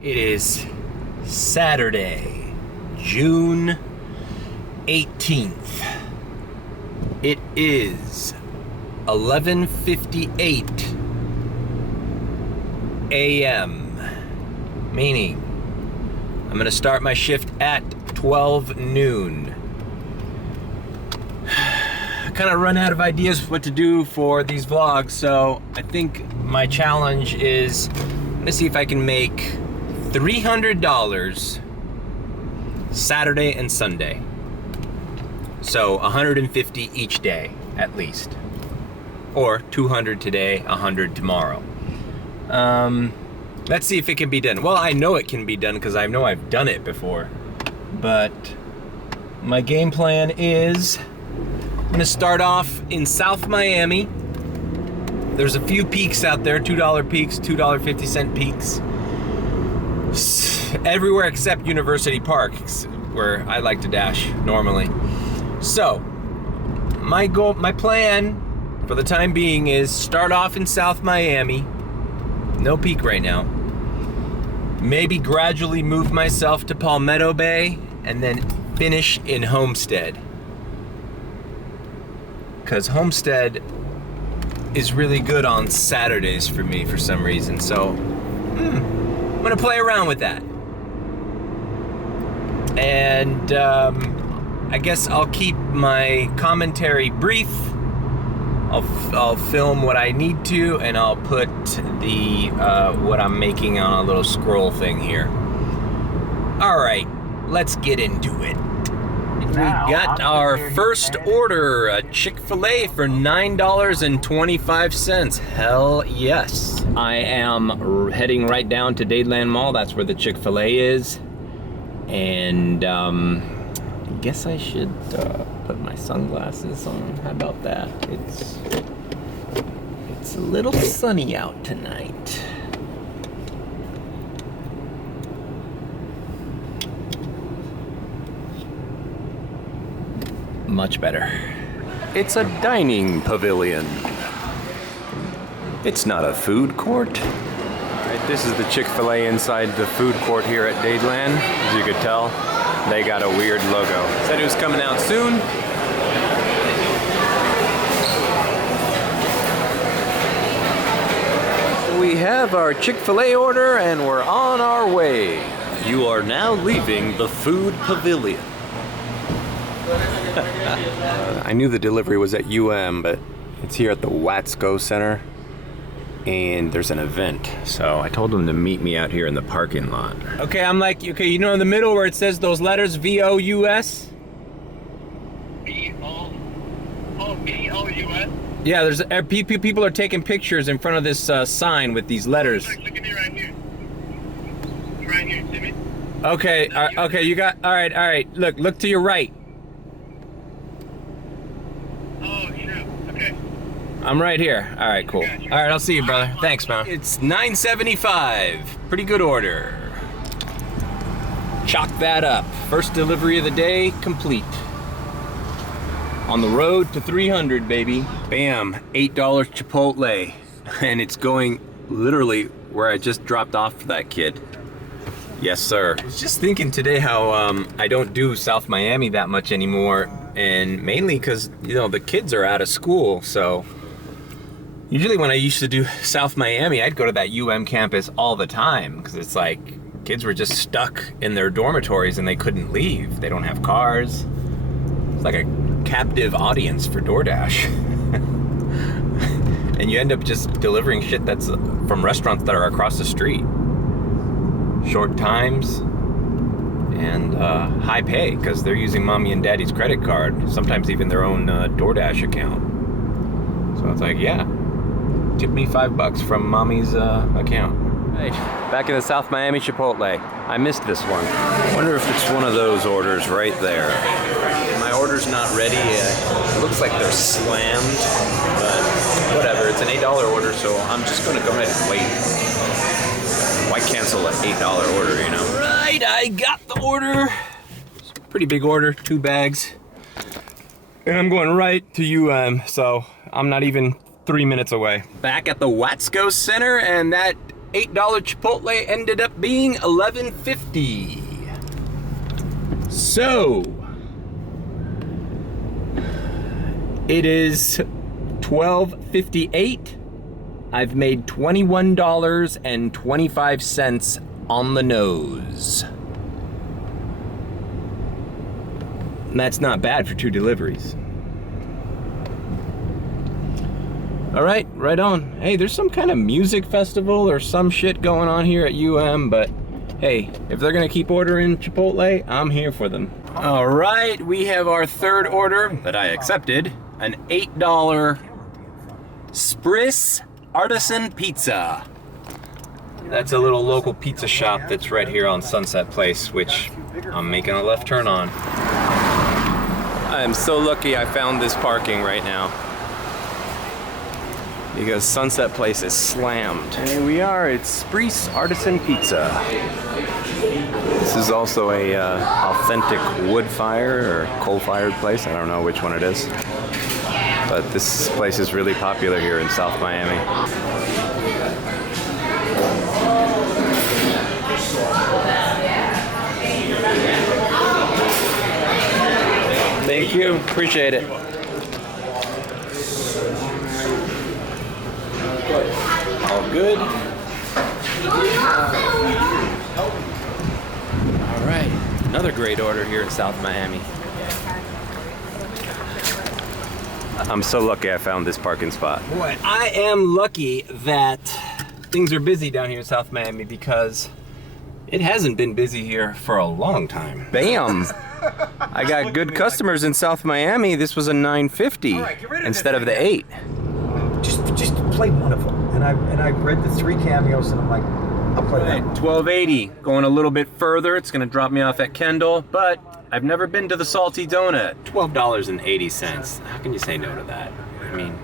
It is Saturday, June 18th. It is 11:58 a.m. Meaning I'm gonna start my shift at 12 noon. I kind of run out of ideas what to do for these vlogs, so I think my challenge is I'm gonna see if I can make $300 Saturday and Sunday. So 150 each day at least, or 200 today, 100 tomorrow. Let's see if it can be done. Well, I know it can be done because I know I've done it before, but my game plan is I'm gonna start off in South Miami. There's a few peaks out there, $2 peaks, $2.50 peaks. Everywhere except University Park, where I like to dash normally. So, my plan for the time being is start off in South Miami, no peak right now. Maybe gradually move myself to Palmetto Bay and then finish in Homestead. Because Homestead is really good on Saturdays for me for some reason, so I'm gonna play around with that. And I guess I'll keep my commentary brief. I'll film what I need to, and I'll put the what I'm making on a little scroll thing here. All right, let's get into it. We got our first order, a Chick-fil-A for $9.25. Hell yes. I am heading right down to Dadeland Mall. That's where the Chick-fil-A is. And I guess I should put my sunglasses on. How about that? It's a little sunny out tonight. Much better. It's a dining pavilion. It's not a food court. Alright, this is the Chick-fil-A inside the food court here at Dadeland. As you could tell, they got a weird logo. Said it was coming out soon. We have our Chick-fil-A order and we're on our way. You are now leaving the food pavilion. I knew the delivery was at but it's here at the Watsco Center, and there's an event, so I told them to meet me out here in the parking lot. Okay, I'm like, okay, you know in the middle where it says those letters V-O-U-S? V-O-U-S? Yeah, there's people are taking pictures in front of this sign with these letters. Look at me right here. Right here, see me? Okay, okay, you got, all right, look to your right. I'm right here. All right, cool. All right, I'll see you, brother. Thanks, man. It's $9.75. Pretty good order. Chalk that up. First delivery of the day complete. On the road to 300, baby. Bam, $8 Chipotle. And it's going literally where I just dropped off for that kid. Yes, sir. I was just thinking today how I don't do South Miami that much anymore. And mainly because, you know, the kids are out of school, so usually when I used to do South Miami, I'd go to that campus all the time because it's like kids were just stuck in their dormitories and they couldn't leave. They don't have cars. It's like a captive audience for DoorDash. And you end up just delivering shit that's from restaurants that are across the street. Short times and high pay because they're using mommy and daddy's credit card, sometimes even their own DoorDash account. So it's like, yeah. Tip me $5 from mommy's account. Hey, back in the South Miami Chipotle. I missed this one. Wonder if it's one of those orders right there. My order's not ready yet. It looks like they're slammed, but whatever. It's an $8 order, so I'm just gonna go ahead and wait. Why cancel an $8 order, you know? Right, I got the order. It's a pretty big order, 2 bags. And I'm going right to so I'm not even 3 minutes away. Back at the Watsco Center, and that $8 Chipotle ended up being $11.50. So it is $12.58. I've made $21.25 on the nose. And that's not bad for 2 deliveries. All right, right on. Hey, there's some kind of music festival or some shit going on here at UM, but hey, if they're gonna keep ordering Chipotle, I'm here for them. All right, we have our 3rd order that I accepted, an $8 Spritz Artisan Pizza. That's a little local pizza shop that's right here on Sunset Place, which I'm making a left turn on. I am so lucky I found this parking right now, because Sunset Place is slammed. And here we are, it's Spritz Artisan Pizza. This is also a authentic wood fire or coal-fired place. I don't know which one it is. But this place is really popular here in South Miami. Thank you, appreciate it. All good. All right, another great order here at South Miami. I'm so lucky I found this parking spot. Boy, I am lucky that things are busy down here in South Miami, because it hasn't been busy here for a long time. Bam! I got good customers in South Miami. This was a $9.50 instead of the $8. Just play one of them, and I read the 3 cameos, and I'm like, I'll play that. $12.80. Going a little bit further, it's gonna drop me off at Kendall, but I've never been to the Salty Donut. $12.80. How can you say no to that? I mean,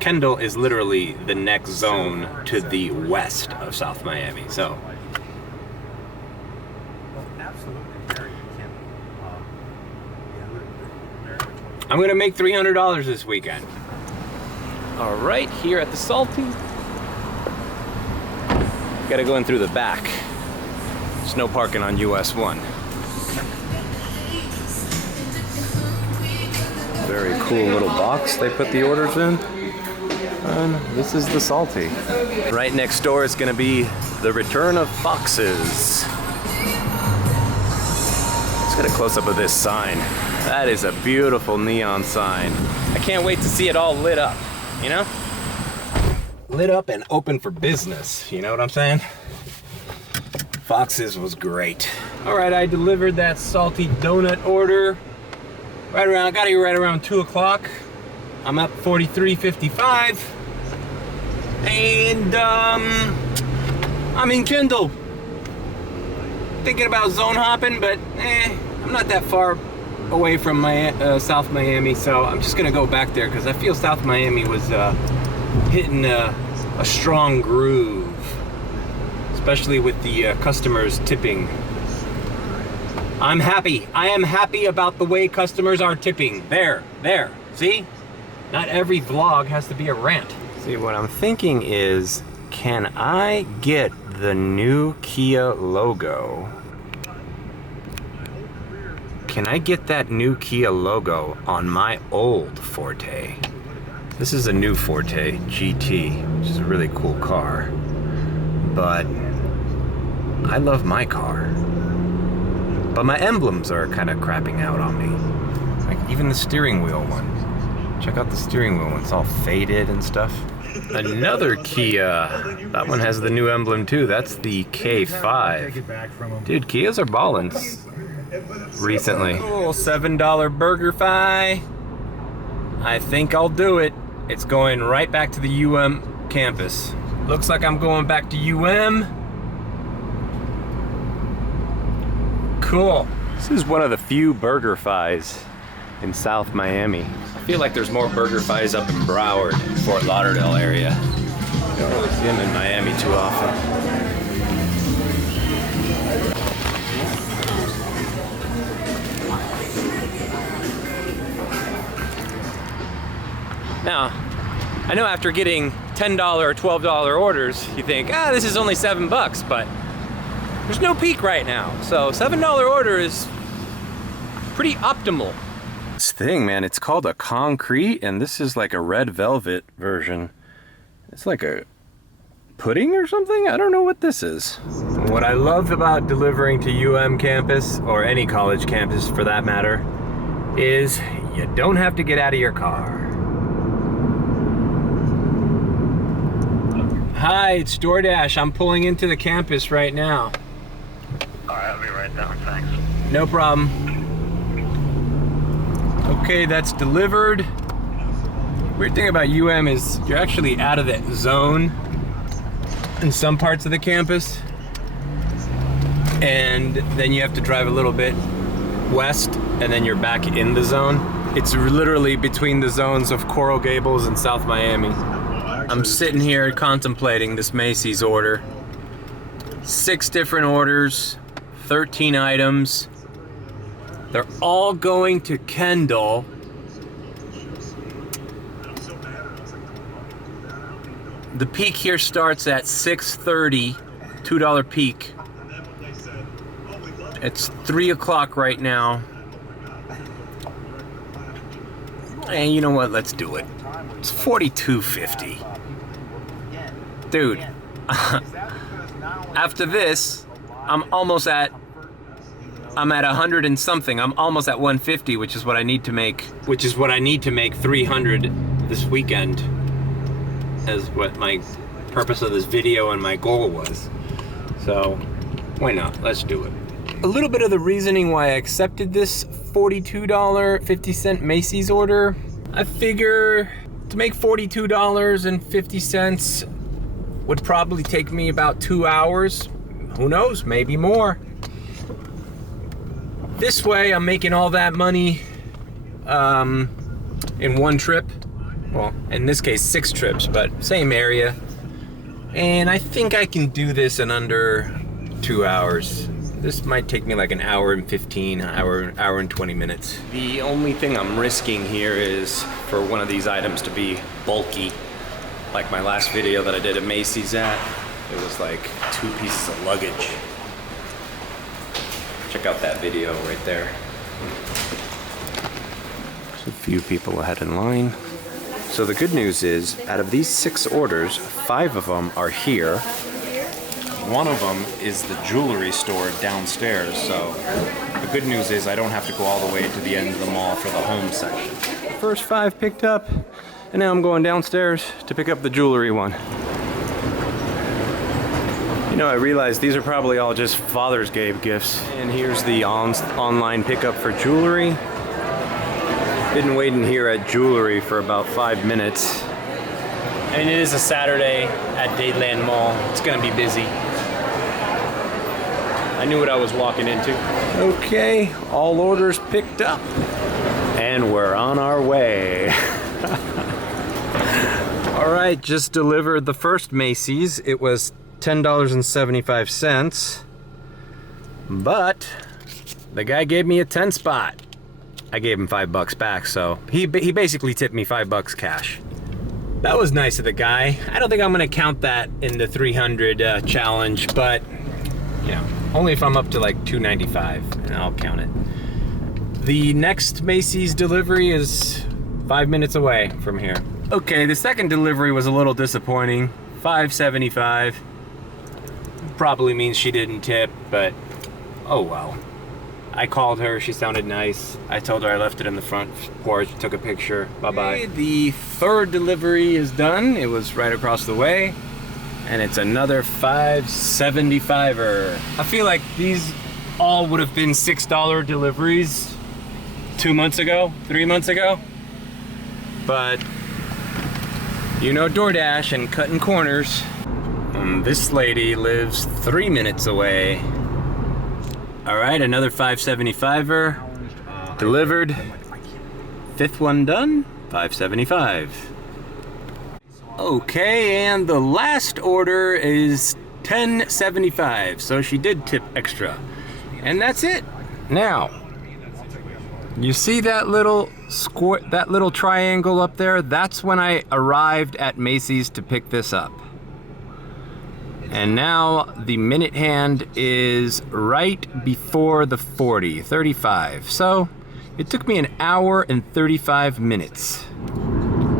Kendall is literally the next zone to the west of South Miami, so. I'm gonna make $300 this weekend. All right, here at the Salty. Gotta go in through the back. There's no parking on US 1. Very cool little box they put the orders in. And this is the Salty. Right next door is gonna be the return of foxes. Let's get a close-up of this sign. That is a beautiful neon sign. I can't wait to see it all lit up, you know? Lit up and open for business, you know what I'm saying? Foxes was great. All right, I delivered that Salty Donut order. I got here right around 2 o'clock. I'm up 43.55. And I'm in Kendall. Thinking about zone hopping, but I'm not that far away from South Miami, so I'm just gonna go back there because I feel South Miami was hitting a strong groove, especially with the customers tipping. I'm happy. I am happy about the way customers are tipping. There, see? Not every vlog has to be a rant. See, what I'm thinking is, can I get the new Kia logo? Can I get that new Kia logo on my old Forte? This is a new Forte GT, which is a really cool car. But I love my car. But my emblems are kind of crapping out on me. Like even the steering wheel one. Check out the steering wheel one, it's all faded and stuff. Another Kia. That one has the new emblem too. That's the K5. Dude, Kias are ballin' recently. Cool, $7 BurgerFi. I think I'll do it. It's going right back to the UM campus. Looks like I'm going back to UM. Cool. This is one of the few BurgerFis in South Miami. I feel like there's more BurgerFis up in Broward, Fort Lauderdale area. I don't really see them in Miami too often. Now, I know after getting $10 or $12 orders, you think, ah, this is only $7, but there's no peak right now. So $7 order is pretty optimal. This thing, man, it's called a concrete, and this is like a red velvet version. It's like a pudding or something? I don't know what this is. What I love about delivering to UM campus, or any college campus for that matter, is you don't have to get out of your car. Hi, it's DoorDash. I'm pulling into the campus right now. Alright, I'll be right down, thanks. No problem. Okay, that's delivered. Weird thing about UM is you're actually out of that zone in some parts of the campus, and then you have to drive a little bit west, and then you're back in the zone. It's literally between the zones of Coral Gables and South Miami. I'm sitting here contemplating this Macy's order. 6 different orders, 13 items. They're all going to Kendall. The peak here starts at 6:30, $2 peak. It's 3 o'clock right now. And you know what? Let's do it. It's $42.50. Dude, after this, I'm at 100 and something. I'm almost at 150, which is what I need to make 300 this weekend. As what my purpose of this video and my goal was. So why not? Let's do it. A little bit of the reasoning why I accepted this $42.50 Macy's order. I figure to make $42.50 would probably take me about 2 hours. Who knows, maybe more. This way I'm making all that money in one trip. Well, in this case, 6 trips, but same area. And I think I can do this in under 2 hours. This might take me like an hour and 15, hour and 20 minutes. The only thing I'm risking here is for one of these items to be bulky. Like my last video that I did at Macy's it was like 2 pieces of luggage. Check out that video right there. There's a few people ahead in line. So the good news is, out of these 6 orders, 5 of them are here. One of them is the jewelry store downstairs, so the good news is I don't have to go all the way to the end of the mall for the home section. The first 5 picked up, and now I'm going downstairs to pick up the jewelry one. You know, I realized these are probably all just Father's Day gifts. And here's the online pickup for jewelry. Been waiting here at jewelry for about 5 minutes. And it is a Saturday at Dadeland Mall. It's gonna be busy. I knew what I was walking into. Okay, all orders picked up. And we're on our way. All right, just delivered the first Macy's. It was $10.75. But the guy gave me a 10 spot. I gave him $5 back, so he basically tipped me $5 cash. That was nice of the guy. I don't think I'm gonna count that in the 300 challenge, but you know, only if I'm up to like 295, and I'll count it. The next Macy's delivery is 5 minutes away from here. Okay, the second delivery was a little disappointing. $5.75. Probably means she didn't tip, but oh well. I called her, she sounded nice. I told her I left it in the front porch, took a picture, bye-bye. Okay, the third delivery is done. It was right across the way. And it's another $5.75-er. I feel like these all would have been $6 deliveries 2 months ago, 3 months ago. But, you know DoorDash and cutting corners. This lady lives 3 minutes away. All right, another $5.75-er delivered. 5th one done, $5.75. Okay, and the last order is $10.75, so she did tip extra. And that's it. Now, You see that little square, that little triangle up there? That's when I arrived at Macy's to pick this up. And now the minute hand is right before the 35. So it took me an hour and 35 minutes.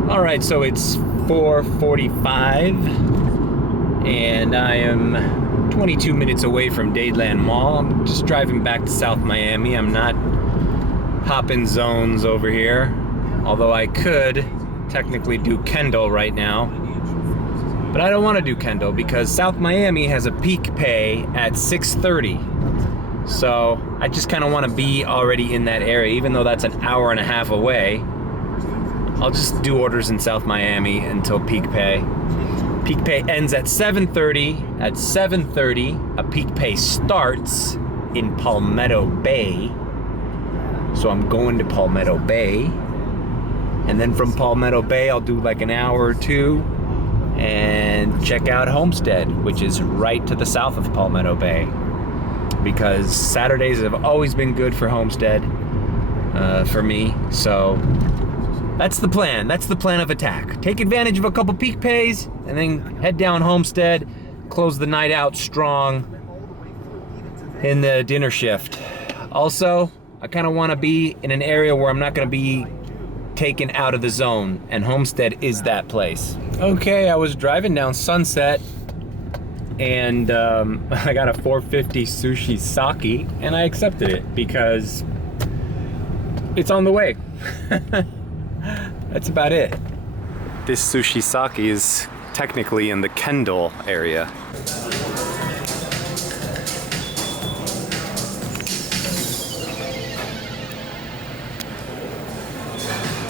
All right, so it's 4:45 and I am 22 minutes away from Dadeland Mall. I'm just driving back to South Miami. I'm not hopping zones over here, although I could technically do Kendall right now. But I don't want to do Kendall because South Miami has a peak pay at 6:30. So I just kind of want to be already in that area, even though that's an hour and a half away. I'll just do orders in South Miami until peak pay. Peak pay ends at 7:30. At 7:30, a peak pay starts in Palmetto Bay. So I'm going to Palmetto Bay. And then from Palmetto Bay, I'll do like an hour or two and check out Homestead, which is right to the south of Palmetto Bay. Because Saturdays have always been good for Homestead for me. So that's the plan. That's the plan of attack. Take advantage of a couple peak pays and then head down Homestead, close the night out strong in the dinner shift. Also, I kind of want to be in an area where I'm not going to be taken out of the zone, and Homestead is that place. Okay, I was driving down Sunset and I got a $4.50 sushi sake and I accepted it because it's on the way. That's about it. This sushi sake is technically in the Kendall area.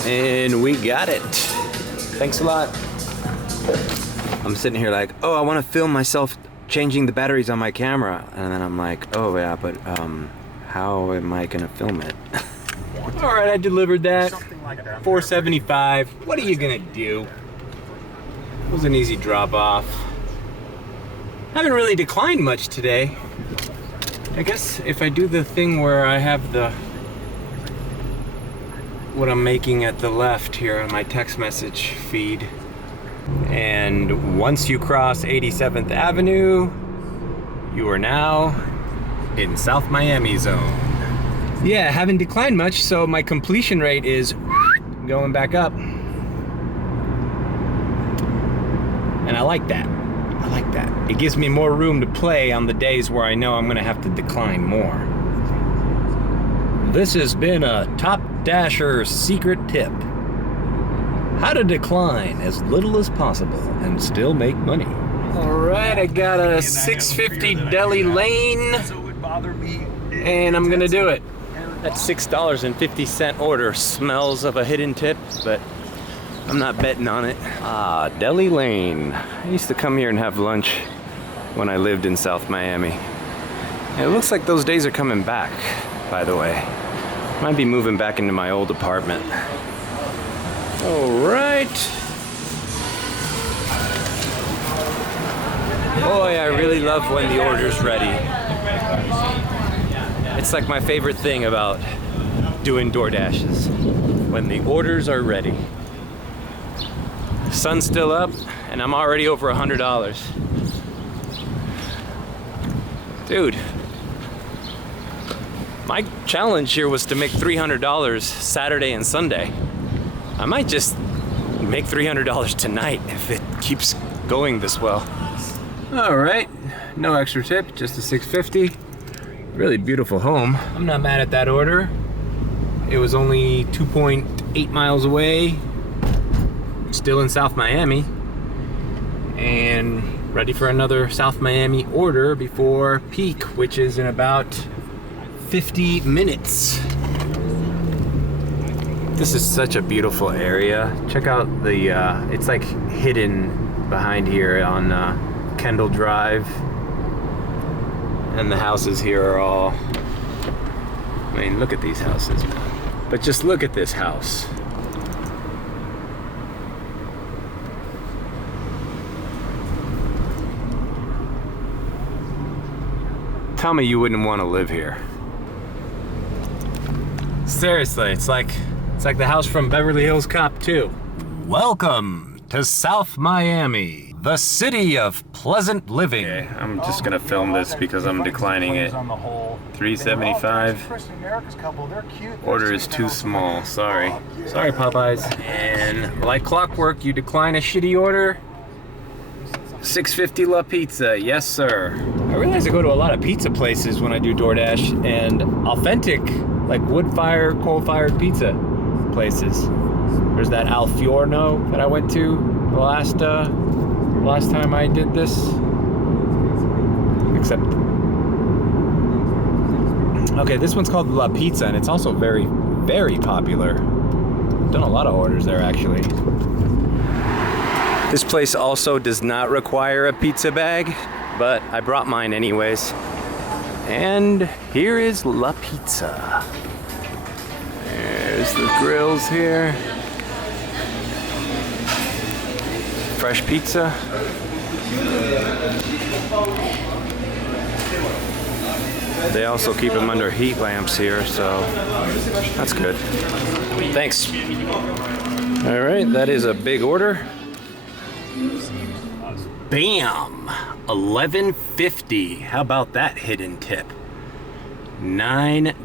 And we got it. Thanks a lot. I'm sitting here like, oh, I want to film myself changing the batteries on my camera. And then I'm like, oh yeah, but how am I gonna film it? All right, I delivered that. $4.75. What are you gonna do? It was an easy drop off. Haven't really declined much today. I guess if I do the thing where I have the what I'm making at the left here on my text message feed. And once you cross 87th Avenue, you are now in South Miami zone. Yeah, haven't declined much, so my completion rate is going back up. And I like that. I like that. It gives me more room to play on the days where I know I'm gonna have to decline more. This has been a Top Dasher secret tip. How to decline as little as possible and still make money. All right, I got a 650 deli lane and I'm gonna do it. That $6.50 order smells of a hidden tip, but I'm not betting on it. Ah, Deli Lane. I used to come here and have lunch when I lived in South Miami. And it looks like those days are coming back, by the way. Might be moving back into my old apartment. All right. Boy, I really love when the order's ready. It's like my favorite thing about doing DoorDashes, when the orders are ready. Sun's still up, and I'm already over $100. Dude, my challenge here was to make $300 Saturday and Sunday. I might just make $300 tonight if it keeps going this well. All right, no extra tip, just a $6.50. Really beautiful home. I'm not mad at that order. It was only 2.8 miles away, still in South Miami, and ready for another South Miami order before peak, which is in about 50 minutes. This is such a beautiful area. Check out the, it's like hidden behind here on Kendall Drive. And the houses here are all, I mean, look at these houses, man. But just look at this house. Tell me you wouldn't want to live here. Seriously, it's like the house from Beverly Hills Cop 2. Welcome to South Miami, the city of pleasant living. Okay, I'm just gonna film this because I'm declining it. $3.75. Order is too small. Sorry. Sorry, Popeyes. And like clockwork, you decline a shitty order. $6.50 La Pizza, yes sir. I realize I go to a lot of pizza places when I do DoorDash, and authentic, like wood-fired, coal-fired pizza places. There's that Al Fiorno that I went to the last time I did this. Except, okay, this one's called La Pizza, and it's also very, very popular. Done a lot of orders there, actually. This place also does not require a pizza bag, but I brought mine anyways. And here is La Pizza. There's the grills here. Fresh pizza. They also keep them under heat lamps here, so that's good. Thanks. All right, that is a big order. Bam! $11.50. How about that hidden tip? $9.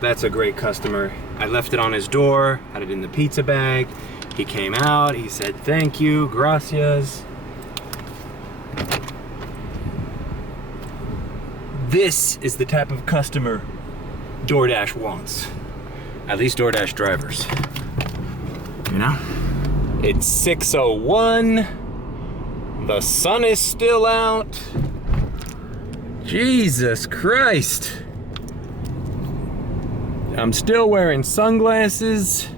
That's a great customer. I left it on his door, had it in the pizza bag. He came out, he said thank you, gracias. This is the type of customer DoorDash wants. At least DoorDash drivers. You know? It's 6:01. The sun is still out. Jesus Christ. I'm still wearing sunglasses.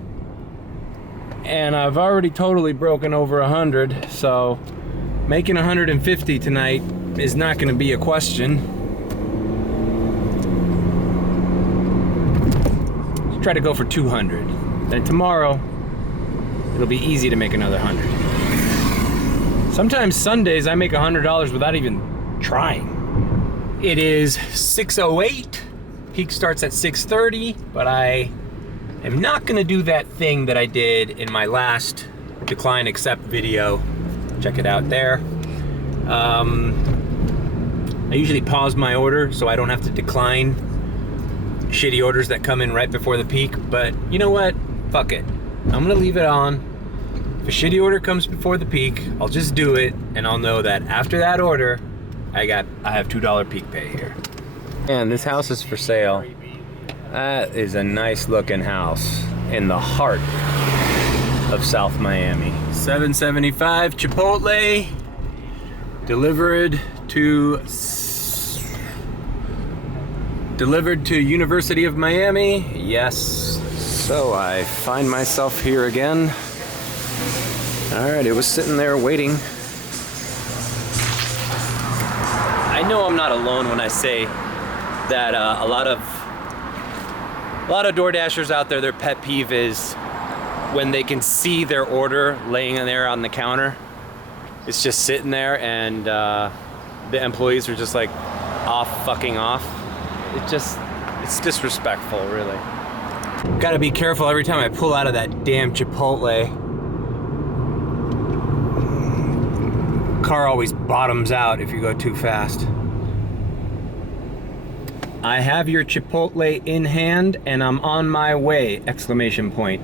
And I've already totally broken over 100, so making 150 tonight is not gonna be a question. Let's try to go for 200. Then tomorrow, it'll be easy to make another 100. Sometimes Sundays I make $100 without even trying. It is 6:08. Peak starts at 6:30, but I am not gonna do that thing that I did in my last decline accept video. Check it out there. I usually pause my order so I don't have to decline shitty orders that come in right before the peak, but you know what? Fuck it. I'm gonna leave it on. If a shitty order comes before the peak, I'll just do it, and I'll know that after that order, I have $2 peak pay here. And this house is for sale. That is a nice looking house in the heart of South Miami. $7.75 Chipotle, delivered to University of Miami. Yes. So I find myself here again. All right, it was sitting there waiting. I know I'm not alone when I say that a lot of DoorDashers out there, their pet peeve is when they can see their order laying in there on the counter. It's just sitting there, and the employees are just like fucking off. It's disrespectful, really. Gotta be careful every time I pull out of that damn Chipotle. Car always bottoms out if you go too fast. I have your Chipotle in hand and I'm on my way! Exclamation point.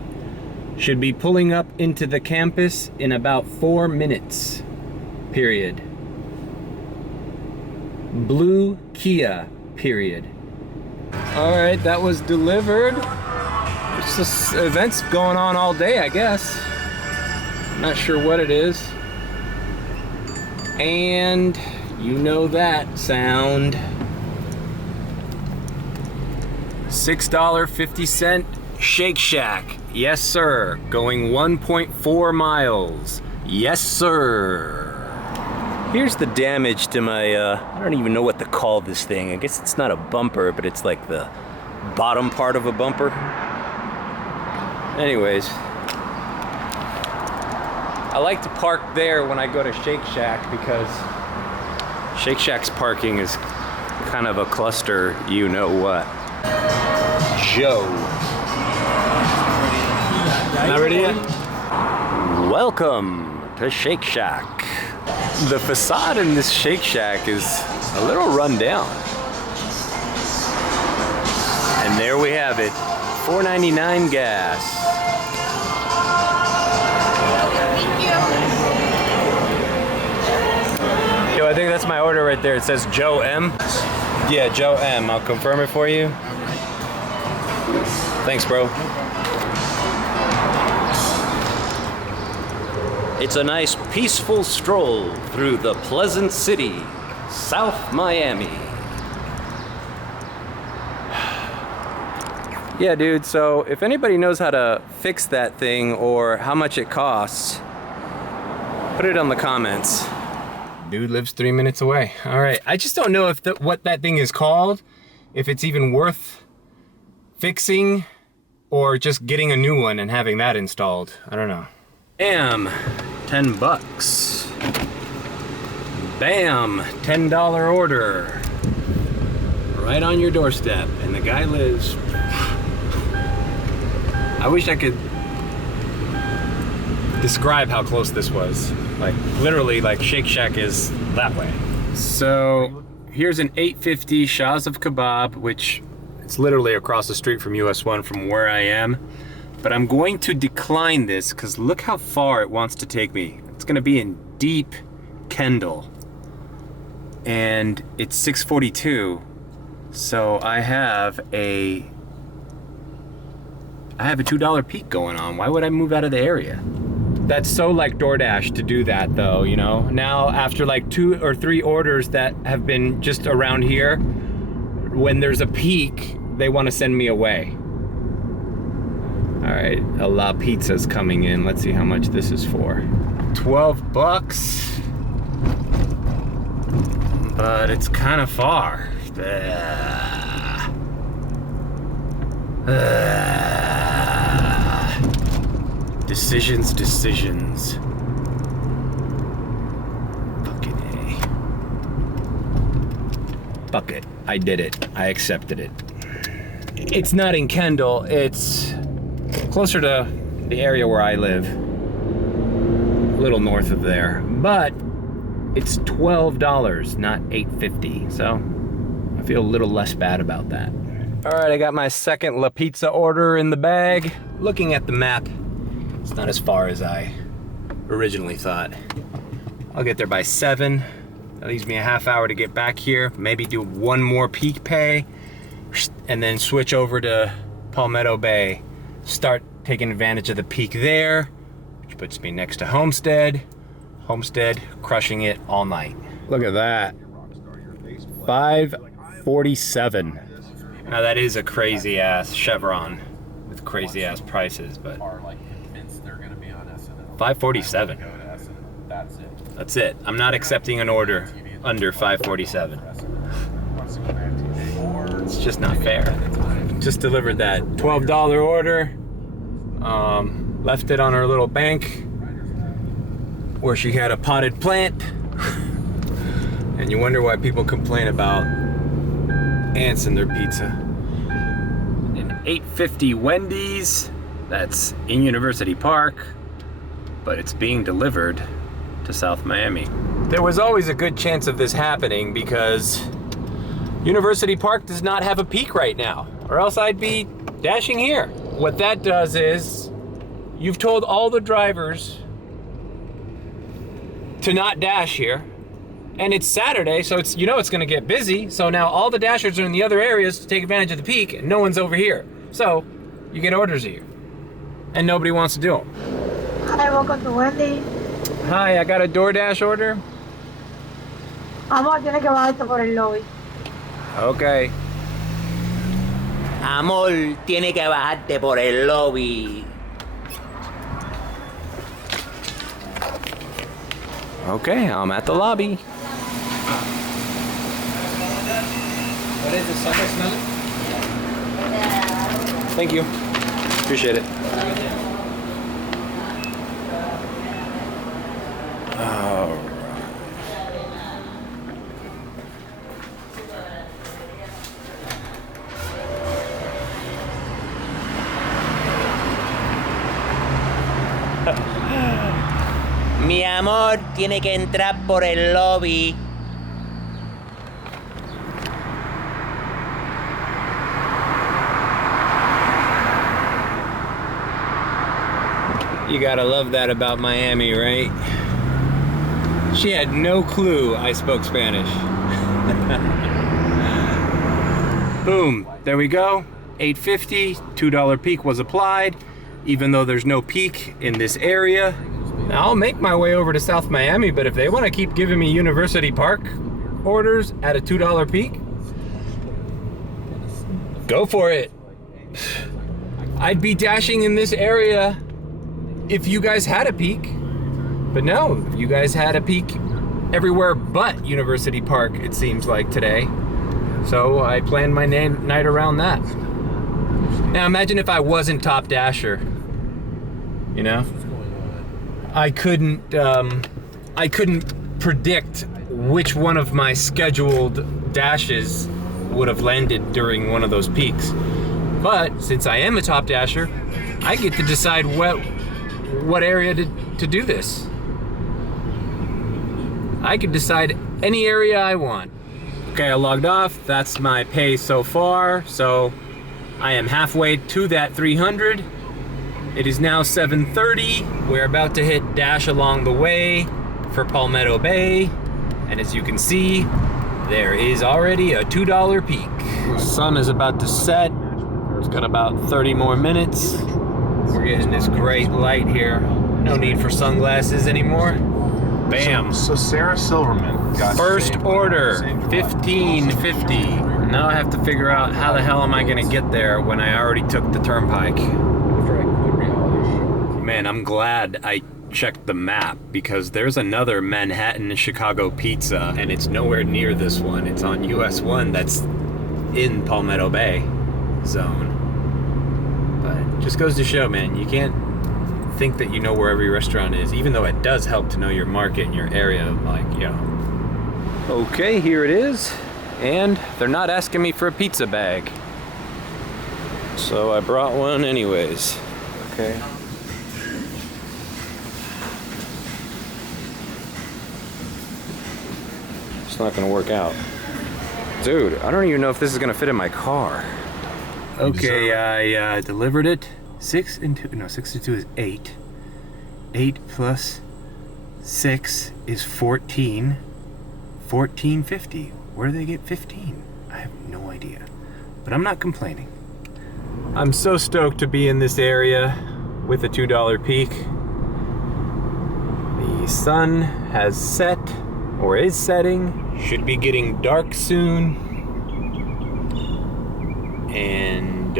Should be pulling up into the campus in about 4 minutes. Period. Blue Kia. Period. Alright, that was delivered. It's just events going on all day, I guess. Not sure what it is. And you know that sound. $6.50 Shake Shack. Yes, sir. Going 1.4 miles. Yes, sir. Here's the damage to my, I don't even know what to call this thing. I guess it's not a bumper, but it's like the bottom part of a bumper. Anyways, I like to park there when I go to Shake Shack because Shake Shack's parking is kind of a cluster, you know what. Joe. Not ready yet? Welcome to Shake Shack. The facade in this Shake Shack is a little run down. And there we have it, $4.99 gas. Yo, I think that's my order right there. It says Joe M. Yeah, Joe M. I'll confirm it for you. Thanks, bro. It's a nice peaceful stroll through the pleasant city, South Miami. Yeah, dude, so if anybody knows how to fix that thing or how much it costs, put it on the comments. Dude lives 3 minutes away. All right, I just don't know if what that thing is called, if it's even worth fixing or just getting a new one and having that installed. I don't know. Bam, 10 bucks. Bam, $10 order. Right on your doorstep, and the guy lives. I wish I could describe how close this was. Like literally, like Shake Shack is that way. So here's an 850 Shahs of Kebab, which it's literally across the street from US 1 from where I am. But I'm going to decline this because look how far it wants to take me. It's gonna be in deep Kendall. And it's 6:42. So I have a $2 peak going on. Why would I move out of the area? That's so like DoorDash to do that though, you know? Now after like 2 or 3 orders that have been just around here, when there's a peak, they want to send me away. All right, a La Pizza's coming in. Let's see how much this is for. 12 bucks. But it's kind of far. Decisions. Fucking A. Fuck it. I did it. I accepted it. It's not in Kendall. It's closer to the area where I live. A little north of there. But it's $12, not $8.50. So I feel a little less bad about that. All right, I got my second La Pizza order in the bag. Looking at the map, it's not as far as I originally thought. I'll get there by 7. That leaves me a half hour to get back here. Maybe do one more peak pay and then switch over to Palmetto Bay. Start taking advantage of the peak there, which puts me next to Homestead. Homestead crushing it all night. Look at that. 547. Now that is a crazy ass Chevron with crazy ass prices, but 547. That's it. I'm not accepting an order under 547. It's just not fair. Just delivered that $12 order. Left it on her little bank where she had a potted plant. And you wonder why people complain about ants in their pizza. An 850 Wendy's, that's in University Park, but it's being delivered to South Miami. There was always a good chance of this happening because University Park does not have a peak right now, or else I'd be dashing here. What that does is, you've told all the drivers to not dash here, and it's Saturday, so it's, you know, it's gonna get busy, so now all the dashers are in the other areas to take advantage of the peak, and no one's over here. So, you get orders here, and nobody wants to do them. Hi, welcome to Wendy. Hi, I got a DoorDash order. Amor, tiene que bajarte por el lobby. Okay. Amor, tiene que bajarte por el lobby. Okay, I'm at the lobby. What is it? Something smelling? Thank you. Appreciate it. amor, tiene que entrar por el lobby. You gotta love that about Miami, right? She had no clue I spoke Spanish. Boom, there we go. $8.50, $2 peak was applied, even though there's no peak in this area. Now, I'll make my way over to South Miami, but if they want to keep giving me University Park orders at a $2 peak, go for it. I'd be dashing in this area if you guys had a peak, but no, you guys had a peak everywhere but University Park, it seems like today. So I planned my night around that. Now imagine if I wasn't Top Dasher, you know? I couldn't predict which one of my scheduled dashes would have landed during one of those peaks. But since I am a Top Dasher, I get to decide what area to do this. I can decide any area I want. Okay, I logged off. That's my pay so far. So I am halfway to that 300. It is now 7:30. We're about to hit dash along the way for Palmetto Bay. And as you can see, there is already a $2 peak. The sun is about to set. It's got about 30 more minutes. We're getting this great light here. No need for sunglasses anymore. Bam. So Sarah Silverman got First saved order, by $15.50. Now I have to figure out how the hell am I gonna get there when I already took the turnpike. Man, I'm glad I checked the map because there's another Manhattan Chicago pizza and it's nowhere near this one. It's on US 1 that's in Palmetto Bay zone. But just goes to show, man, you can't think that you know where every restaurant is, even though it does help to know your market and your area, like, you know. Okay, here it is. And they're not asking me for a pizza bag. So I brought one anyways. Okay. It's not gonna work out. Dude, I don't even know if this is gonna fit in my car. Okay, I delivered it. 6 and 2, no, 6 and 2 is 8. 8 plus 6 is 14. 14.50. Where do they get 15? I have no idea. But I'm not complaining. I'm so stoked to be in this area with a $2 peak. The sun has set, or is setting. Should be getting dark soon. And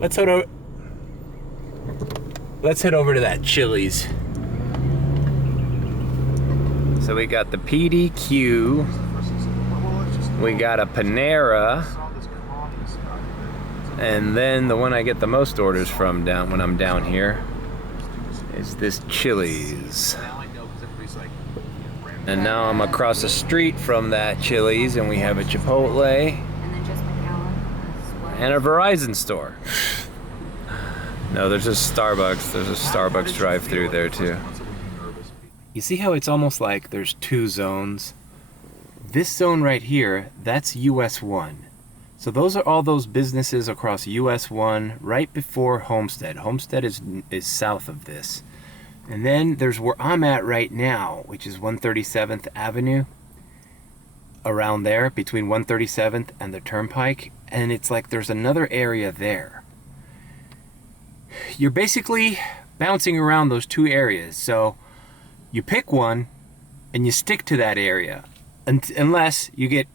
let's head over to that Chili's. So we got the PDQ, we got a Panera, and then the one I get the most orders from when I'm down here is this Chili's. And now I'm across the street from that Chili's and we have a Chipotle and a Verizon store. No, there's a Starbucks. There's a Starbucks drive-through there too. You see how it's almost like there's two zones? This zone right here, that's US 1. So those are all those businesses across US 1 right before Homestead. Homestead is south of this. And then there's where I'm at right now, which is 137th Avenue. Around there, between 137th and the Turnpike. And it's like there's another area there. You're basically bouncing around those two areas. So you pick one and you stick to that area. Unless you get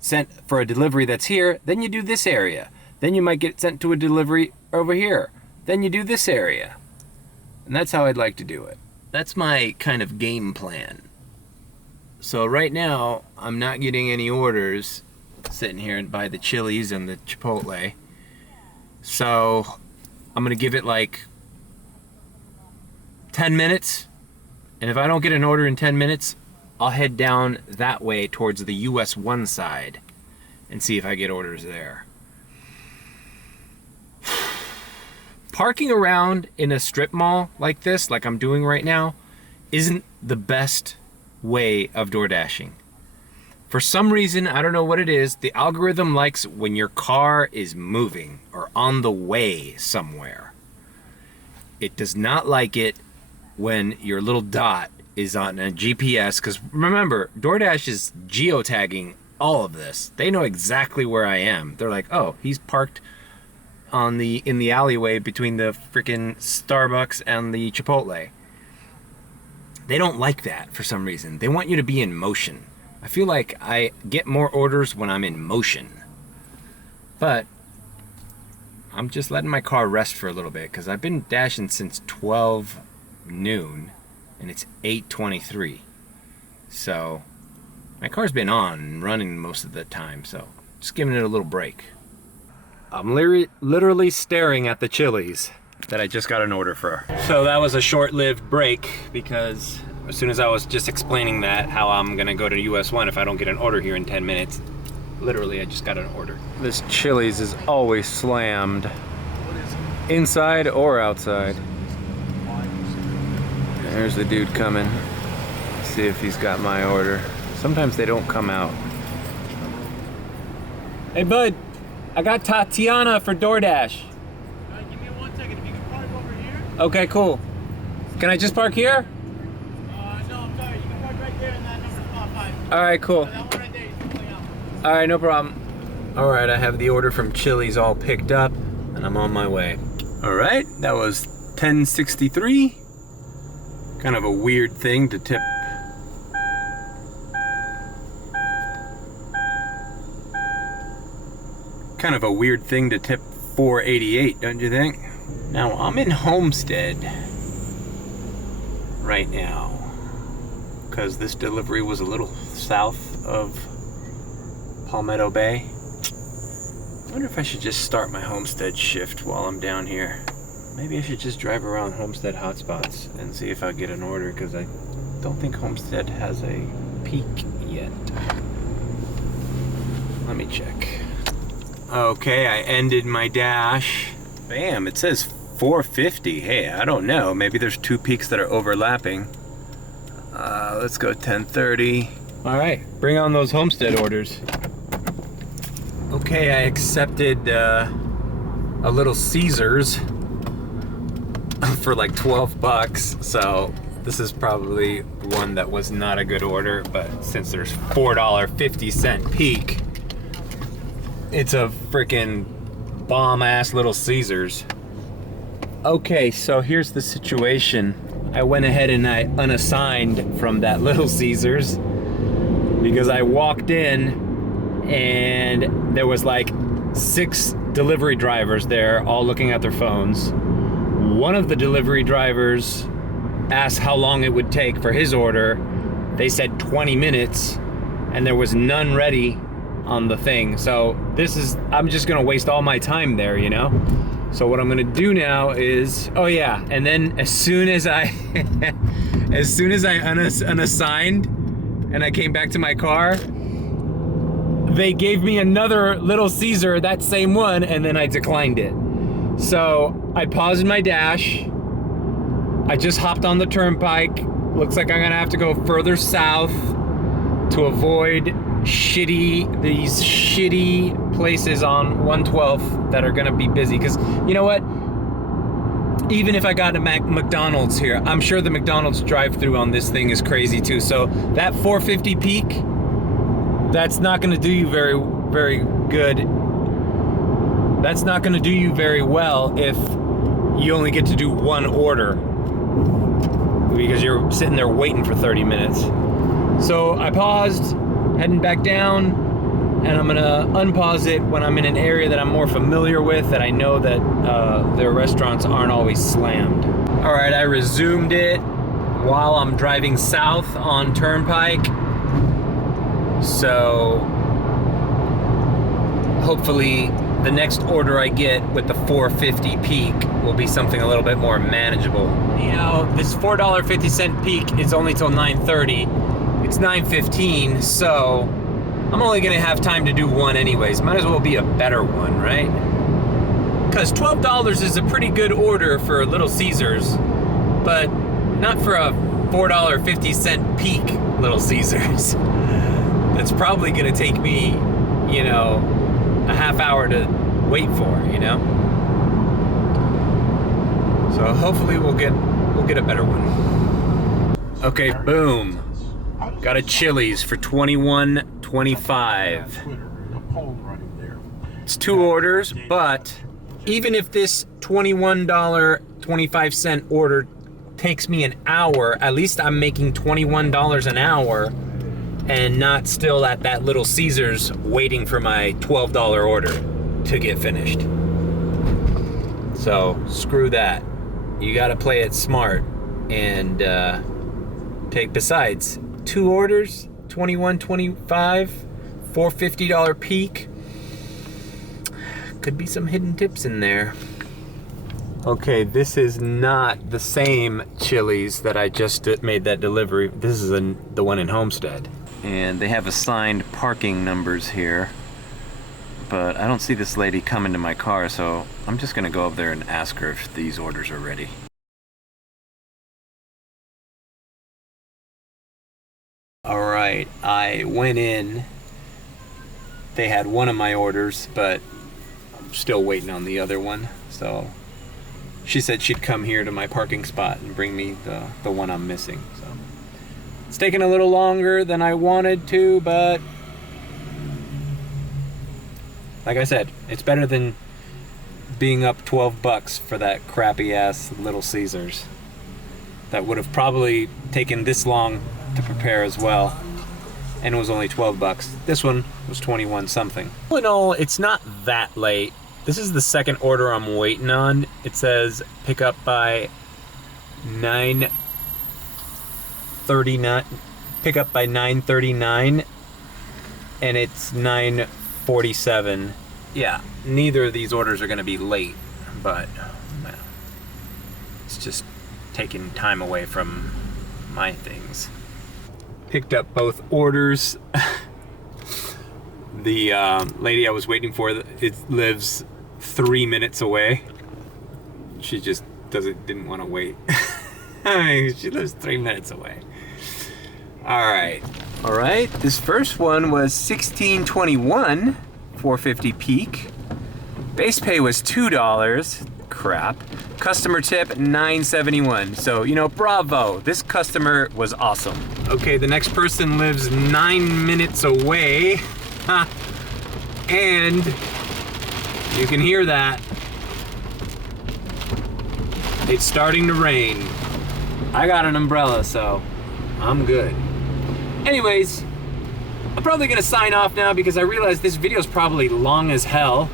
sent for a delivery that's here, then you do this area. Then you might get sent to a delivery over here. Then you do this area. And that's how I'd like to do it. That's my kind of game plan. So right now, I'm not getting any orders sitting here by the Chili's and the Chipotle. So I'm gonna give it like 10 minutes. And if I don't get an order in 10 minutes, I'll head down that way towards the US 1 side and see if I get orders there. parking around in a strip mall like this, like I'm doing right now, isn't the best way of door dashing. For some reason, I don't know what it is, the algorithm likes when your car is moving or on the way somewhere. It does not like it when your little dot is on a GPS, because remember, DoorDash is geotagging all of this. They know exactly where I am. They're like, oh, he's parked in the alleyway between the freaking Starbucks and the Chipotle. They don't like that for some reason. They want you to be in motion. I feel like I get more orders when I'm in motion. But I'm just letting my car rest for a little bit because I've been dashing since 12 noon and it's 8:23. So my car's been on and running most of the time, so just giving it a little break. I'm literally staring at the Chili's that I just got an order for. So that was a short-lived break because as soon as I was just explaining that, how I'm gonna go to US 1 if I don't get an order here in 10 minutes, literally I just got an order. This Chili's is always slammed. Inside or outside. There's the dude coming. Let's see if he's got my order. Sometimes they don't come out. Hey bud, I got Tatiana for DoorDash. Give me 1 second. If you can park over here. Okay, cool. Can I just park here? No, I'm sorry. You can park right there in that number spot 5. All right, cool. That one right there is something else. All right, no problem. All right, I have the order from Chili's all picked up and I'm on my way. All right, that was $10.63. Kind of a weird thing to tip. Kind of a weird thing to tip $4.88, don't you think? Now, I'm in Homestead right now because this delivery was a little south of Palmetto Bay. I wonder if I should just start my Homestead shift while I'm down here. Maybe I should just drive around Homestead hotspots and see if I get an order, because I don't think Homestead has a peak yet. Let me check. Okay, I ended my dash. Bam, it says 450. Hey, I don't know. Maybe there's 2 peaks that are overlapping. Let's go 10:30. All right, bring on those Homestead orders. Okay, I accepted a Little Caesars for like 12 bucks. So this is probably one that was not a good order, but since there's $4.50 peak, it's a freaking bomb-ass Little Caesars. Okay, so here's the situation. I went ahead and I unassigned from that Little Caesars because I walked in and there was like 6 delivery drivers there all looking at their phones. One of the delivery drivers asked how long it would take for his order. They said 20 minutes and there was none ready on the thing. So I'm just gonna waste all my time there, you know? So what I'm gonna do now is, oh yeah, and then as soon as I unassigned and I came back to my car, they gave me another Little Caesar, that same one, and then I declined it. So I paused my dash. I just hopped on the turnpike. Looks like I'm gonna have to go further south to avoid these shitty places on 112th that are gonna be busy. Because you know what? Even if I got a McDonald's here, I'm sure the McDonald's drive-through on this thing is crazy too. So that 450 peak, that's not gonna do you very, very good. That's not gonna do you very well if you only get to do one order because you're sitting there waiting for 30 minutes. So I paused, heading back down, and I'm gonna unpause it when I'm in an area that I'm more familiar with, that I know that their restaurants aren't always slammed. All right, I resumed it while I'm driving south on Turnpike. So hopefully the next order I get with the 450 peak will be something a little bit more manageable. You know, this $4.50 peak is only till 9:30. It's 9:15, so I'm only gonna have time to do one anyways. Might as well be a better one, right? Because $12 is a pretty good order for Little Caesars, but not for a $4.50 peak Little Caesars. That's probably gonna take me, you know, a half hour to wait for, you know? So hopefully we'll get a better one. Okay, boom. Got a Chili's for $21.25. It's 2 orders, but even if this $21.25 order takes me an hour, at least I'm making $21 an hour and not still at that Little Caesars waiting for my $12 order to get finished. So screw that. You gotta play it smart and besides, 2 orders, $21.25, $4.50 peak. Could be some hidden tips in there. Okay, this is not the same Chili's that I just made that delivery. This is the one in Homestead. And they have assigned parking numbers here, but I don't see this lady coming to my car, so I'm just gonna go up there and ask her if these orders are ready. All right, I went in. They had one of my orders, but I'm still waiting on the other one. So she said she'd come here to my parking spot and bring me the one I'm missing. So it's taking a little longer than I wanted to, but like I said, it's better than being up $12 for that crappy ass Little Caesars. That would have probably taken this long to prepare as well, and it was only $12. This one was 21 something. All in all, it's not that late. This is the second order I'm waiting on. It says pick up by 9:39. Pick up by 9:39, and it's 9:47. Yeah, neither of these orders are gonna be late, but man, it's just taking time away from my things. Picked up both orders. The lady I was waiting for, it lives 3 minutes away. She just didn't want to wait. I mean, she lives 3 minutes away. All right, this first one was $16.21, $4.50 peak. Base pay was $2. Crap. Customer tip $9.71. So, you know, bravo. This customer was awesome. Okay, the next person lives 9 minutes away. And you can hear that. It's starting to rain. I got an umbrella, so I'm good. Anyways, I'm probably gonna sign off now because I realize this video is probably long as hell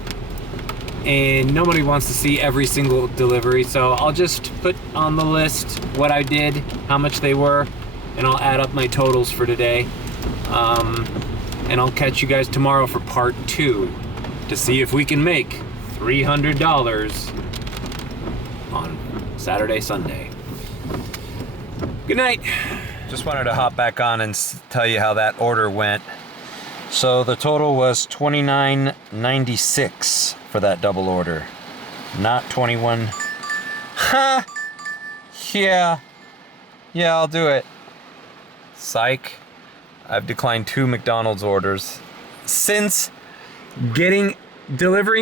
and nobody wants to see every single delivery, so I'll just put on the list what I did, how much they were, and I'll add up my totals for today. And I'll catch you guys tomorrow for part 2 to see if we can make $300 on Saturday, Sunday. Good night. Just wanted to hop back on and tell you how that order went. So the total was $29.96 for that double order, not 21. Ha! Yeah, I'll do it. Psych. I've declined 2 McDonald's orders since delivering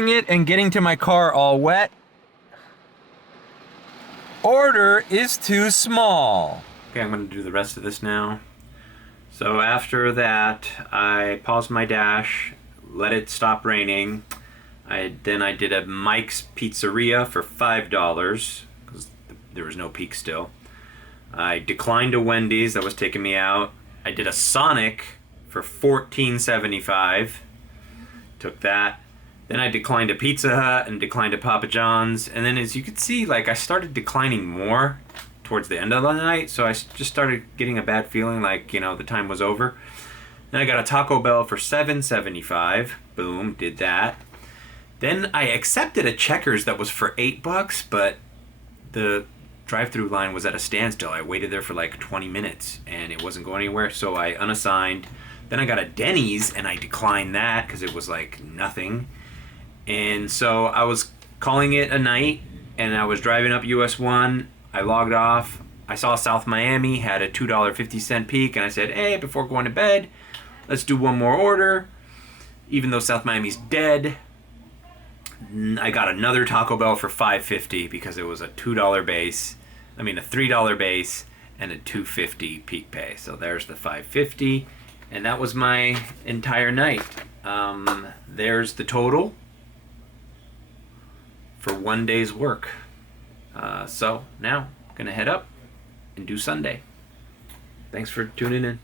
it and getting to my car all wet. Order is too small. Okay, I'm gonna do the rest of this now. So after that, I paused my dash, let it stop raining. Then I did a Mike's Pizzeria for $5 because there was no peak still. I declined a Wendy's that was taking me out. I did a Sonic for $14.75. Took that. Then I declined a Pizza Hut and declined a Papa John's. And then as you can see, like I started declining more towards the end of the night. So I just started getting a bad feeling like, you know, the time was over. Then I got a Taco Bell for $7.75. Boom, did that. Then I accepted a Checkers that was for $8, but the drive-through line was at a standstill. I waited there for like 20 minutes and it wasn't going anywhere, so I unassigned. Then I got a Denny's and I declined that because it was like nothing. And so I was calling it a night, and I was driving up US 1. I logged off. I saw South Miami had a $2.50 peak, and I said, hey, before going to bed, let's do one more order. Even though South Miami's dead, I got another Taco Bell for $5.50 because it was a $2 base. I mean, a $3 base and a $2.50 peak pay. So there's the $5.50, and that was my entire night. There's the total for one day's work. So now I'm gonna head up and do Sunday. Thanks for tuning in.